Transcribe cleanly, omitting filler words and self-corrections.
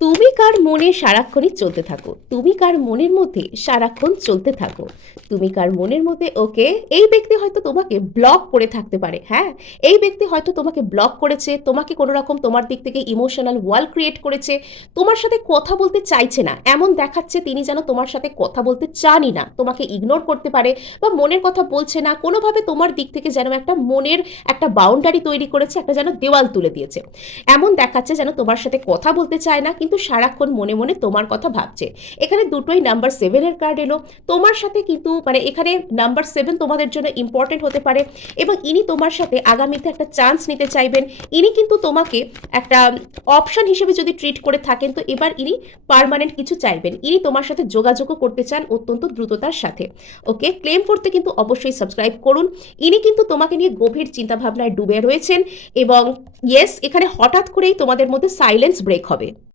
তুমি কার মনে সারাক্ষণই চলতে থাকো, তুমি কার মনের মধ্যে সারাক্ষণ চলতে থাকো, তুমি কার মনের মধ্যে। ওকে, এই ব্যক্তি হয়তো তোমাকে ব্লক করে থাকতে পারে। হ্যাঁ, এই ব্যক্তি হয়তো তোমাকে ব্লক করেছে, তোমাকে কোনো রকম তোমার দিক থেকে ইমোশনাল ওয়াল ক্রিয়েট করেছে, তোমার সাথে কথা বলতে চাইছে না, এমন দেখাচ্ছে তিনি যেন তোমার সাথে কথা বলতে চানই না, তোমাকে ইগনোর করতে পারে বা মনের কথা বলছে না, কোনোভাবে তোমার দিক থেকে যেন একটা মনের একটা বাউন্ডারি তৈরি করেছে, একটা যেন দেওয়াল তুলে দিয়েছে। এমন দেখাচ্ছে যেন তোমার সাথে কথা বলতে চায় না, কিন্তু সারাক্ষণ মনে মনে তোমার কথা ভাবছে। এখানে দুটোই নাম্বার সেভেনের কার্ড এলো। তোমার সাথে কিন্তু মানে এখানে নাম্বার সেভেন তোমাদের জন্য ইম্পর্টেন্ট হতে পারে, এবং ইনি তোমার সাথে আগামীতে একটা চান্স নিতে চাইবেন। ইনি কিন্তু তোমাকে একটা অপশন হিসেবে যদি ট্রিট করে থাকেন, তো এবার ইনি পার্মানেন্ট কিছু চাইবেন, ইনি তোমার সাথে যোগাযোগও করতে চান অত্যন্ত দ্রুততার সাথে। ওকে, ক্লেম করতে কিন্তু অবশ্যই সাবস্ক্রাইব করুন। ইনি কিন্তু তোমাকে নিয়ে গভীর চিন্তাভাবনায় ডুবে রয়েছেন, এবং ইয়েস, এখানে হঠাৎ করেই তোমাদের মধ্যে সাইলেন্স ব্রেক হবে।